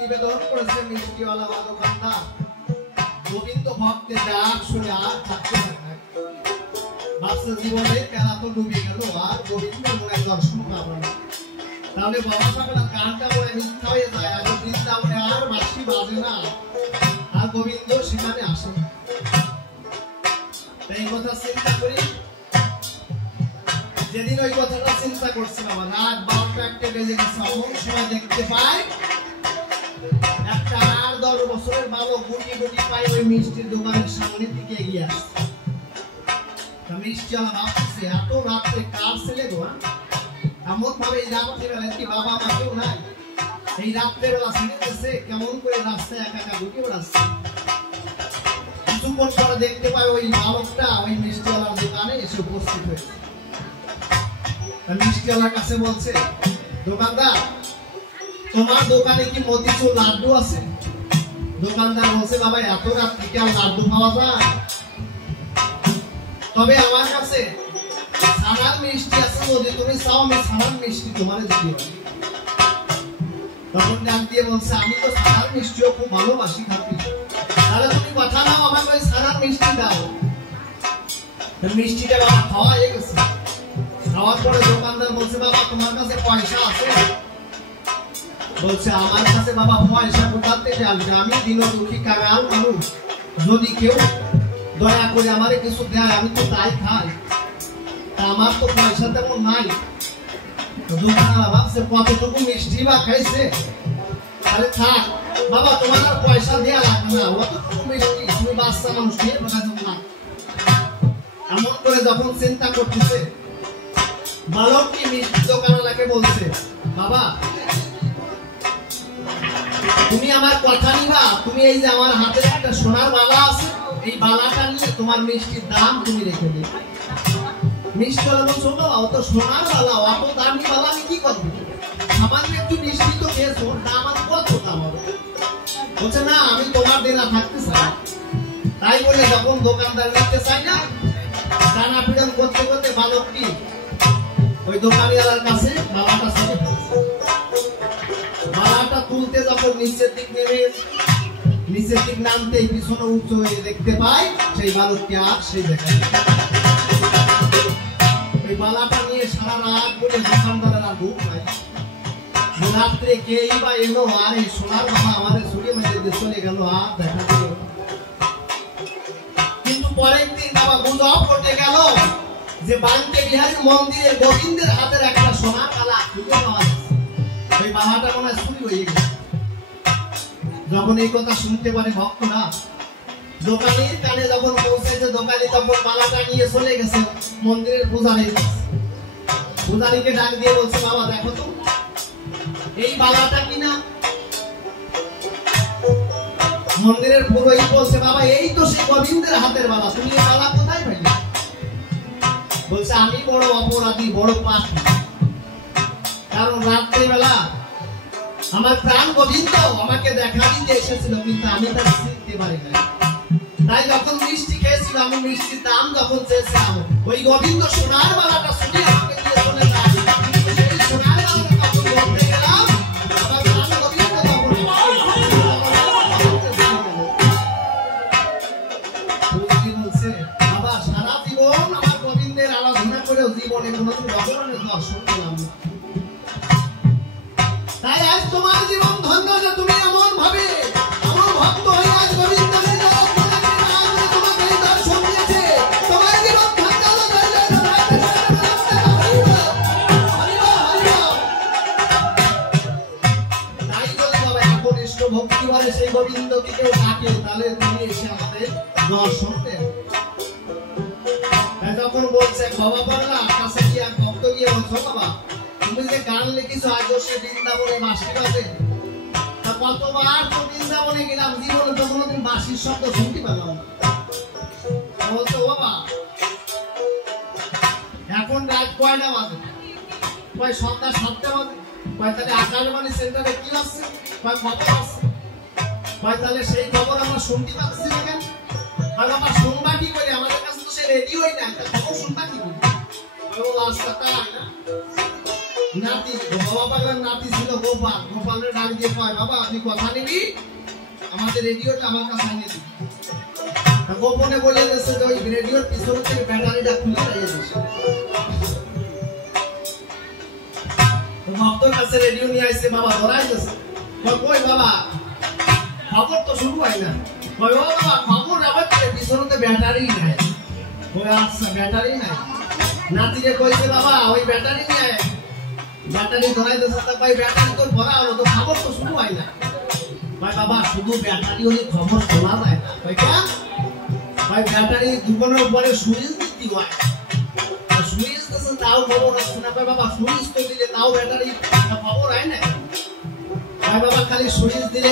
নিবেদন করেছে মিষ্টিওয়ালা বা দোকানদার গোবিন্দ ভক্তের ডাক শুনে আর থাকতে পারে না, ভাবছে জীবনে কেনা তো ডুবে গেল, আর গোবিন্দ মনে দর্শন পাবো না। তাহলে বাবা সাহেবের গানটা বলে মিথ্যা হয়ে যায়, আর বৃন্দাবনে আর বাঁশি বাজে না, আর গোবিন্দ সেখানে আসে না। এই কথা চিন্তা করি, যেদিন ওই কথাটা চিন্তা করছি বাবা, রাত 12টা বেজে গেছে, এমন সময় দেখতে পাই একটা 8-10 বছরের বালক গুটি গুটি পাই ওই মিষ্টির দোকানের সামনে দিকে এগিয়ে আসছে। মিষ্টিওয়ালা ভাবছে এত রাত্রে কার ছেলে গো, এমন ভাবে এই রাত্রিবেলা কি বাবা মা কেউ নাই, এই রাত্রেবেলা ছেড়ে কেমন করে রাস্তায় একা একা ঘুরে বেড়াচ্ছে। কিছুক্ষণ পরে দেখতে পাই ওই বালকটা ওই মিষ্টিওয়ালার দোকানে এসে উপস্থিত হয়েছে। মিষ্টিওয়ালার কাছে বলছে, দোকানদার তোমার দোকানে কি মতিচুর লাড্ডু আছে? দোকানদার বলছে, বাবা এত রাত্রে কি আর লাড্ডু পাওয়া যায়? তবে আমার কাছে ছানার মিষ্টি আছে, যদি তুমি চাও আমি ছানার মিষ্টি তোমার দিতে পারি। তখন ডাক দিয়ে বলছে, আমি তো ছানার মিষ্টিও খুব ভালোবাসি খাতি, তাহলে তুমি কথা নাও আমাকে ওই ছানার মিষ্টি দাও। মিষ্টিটা বাবা খাওয়া হয়ে গেছে। খাওয়ার পরে দোকানদার বলছে, বাবা তোমার কাছে পয়সা আছে? বলছে, আমার কাছে বাবা পয়সা কোথা থেকে আসবে, আমি দিনদুখী কাঙাল মানুষ, যদি কেউ দয়া করে আমারে কিছু দেয় আমি তো তাই খাই, আমার তো পয়সা তেমন নাই। দোকানদার ভাবছে কতটুকু মিষ্টি বা খাইছে, তাহলে থাক বাবা তোমার আর পয়সা দেওয়া লাগবে না, অতটুকু মিষ্টি তুমি বাচ্চা মানুষ নিয়ে বোঝাতে না। এমন করে যখন চিন্তা করতেছে, বালকটি মিষ্টি দোকানওয়ালাকে বলছে, বাবা তুমি আমার কথা নিবা, তুমি এই যে আমার হাতে একটা সোনার বালা আছে, এই বালাটা নিয়ে তোমার মিষ্টির দাম তুমি রেখে দিও। মিষ্টি ওয়ালা বলছো, বাবা ও তো সোনার বালা, অত দামি বালা আমি কি করবো, সামান্য একটু মিষ্টি তো খেয়েছো, দাম আর কত দাম হবে? বলছে, না আমি তোমার দেনা থাকতে চাই। তাই বলে যখন দোকানদার নিতে চাই না, টানা পিড়ন করতে করতে বালকটি ওই দোকানিওয়ালার কাছে বালাটা ছেড়ে ফেলছে। বালাটা তুলতে যখন নিচের দিক নেমে, নিচের দিক নামতেই পিছনে উঁচু হয়ে দেখতে পাই সেই বালকটি আর সেই জায়গায়। ওই বালাটা নিয়ে সারা রাত বলে দোকানদারের আর ঘুম নাই। রাত্রে কেই বা এলো, আর এই সোনার বাবা আমাদের ছুটি মেরে চলে গেল, আর দেখা দিল। কিন্তু পরের দিন বাবা গুজব ঘটে গেল যে বান্কে বিহারী মন্দিরের গোবিন্দের হাতের একটা সোনার বালা খুঁজে পাওয়া যাচ্ছে, ওই বালাটা মনে হয় চুরি হয়ে গেছে। যখন এই কথা শুনতে পারে ভক্তরা, দোকানির কানে যখন পৌঁছেছে, দোকানি তখন বালাটা নিয়ে চলে গেছে মন্দিরের পূজারীর কাছে। পূজারীকে ডাক দিয়ে বলছে, বাবা দেখো তো এই বালাটা কিনা। মন্দিরের পুরোহিত বলছে, বাবা এই তো সেই গোবিন্দের হাতের বালা, তুমি এই বালা কোথায় পাইলে? বলছে, আমি বড় অপরাধী, বড় পাপী, কারণ রাত্রিবেলা আমার প্রাণ গোবিন্দ আমাকে দেখা দিতে এসেছিল, কিন্তু আমি তার চিনতে পারি না। তাই যখন মিষ্টি খেয়েছিল, আমি মিষ্টির দাম যখন চেয়েছিলাম, ওই গোবিন্দ সোনার বালাটা শুনে আমাকে দিয়ে চলে যায়। সেই সোনার বালাটা যখন বলতে গেলাম, আমার প্রাণ গোবিন্দ তখন বলছে, বাবা সারা জীবন আমার গোবিন্দের আরাধনা করেও জীবনে কোনোদিন ভগবানের দর্শন পেলাম না। তাই আজ তোমার জীবন ধন্য যে তুমি এমন ভাবে আমার ভক্ত হয়ে আজ গোবিন্দের তোমাকে দর্শন দিয়েছে, তোমার জীবন ধন্য। তাই বলে বাবা এখন ইষ্ট ভক্তি বলে সেই গোবিন্দকে কেউ ডাকে, তাহলে তুমি এসে আমাদের দর্শন দেন। যখন বলছে বাবা বললা কাছে গিয়ে ভক্ত গিয়ে বলছো, বাবা তুমি যে গান লিখেছো আজ সে বৃন্দাবনে বাঁশি বাজে, তা কতবার তো বৃন্দাবনে গেলাম, জীবনে তো কোনোদিন বাঁশির শব্দ শুনতে পেলাম না। বলছো, বাবা এখন রাত কয়টা বাজে? কয় সন্ধ্যা 7টা বাজে। কয় তাহলে আকাশবাণী সেন্টারে কি আসছে? কয় খবর আসছে। কয় তাহলে সেই খবর আমরা শুনতে পাচ্ছি না কেন? আর আমরা শুনবা কি করে, আমাদের কাছে তো সে রেডিওই না, খবর শুনবা কি করে? আচ্ছা তাই না, নাতি বাবা পাগলার নাতি ছিল গোপাল। গোপালের ডাক দিয়ে কয়, বাবা আপনি কথা নিবি, আমাদের রেডিওটা আমার কাছে এনে দিবি। গোপনে বলে গেছে যে ওই রেডিওর পিছন থেকে ব্যাটারিটা খুলে রেখে দিয়েছে। ভক্তর কাছে রেডিও নিয়ে আসছে, বাবা ধরাই গেছে। কই বাবা খবর তো শুরু হয় না। কই ও বাবা খবর আবার পিছনতে ব্যাটারি নাই। ওই আচ্ছা ব্যাটারি নাই। নাতিরে কইছে বাবা ওই ব্যাটারি নিয়ে আয়। ব্যাটারি ধরাই দিয়েছে, তা ভাই ব্যাটারি তো ভরা হলো, তো খবর তো শুরু হয় না। ভাই বাবা শুধু ব্যাটারি হলে খবর শোনা যায় না। ভাই ব্যাটারি দুপুরের পরে সুইচ দিতে হয়, সুইচ দিয়েছে তাও খবর আসছে না। ভাই বাবা সুইচ তো দিলে তাও ব্যাটারি খবর হয় না। ভাই বাবা খালি সুইচ দিলে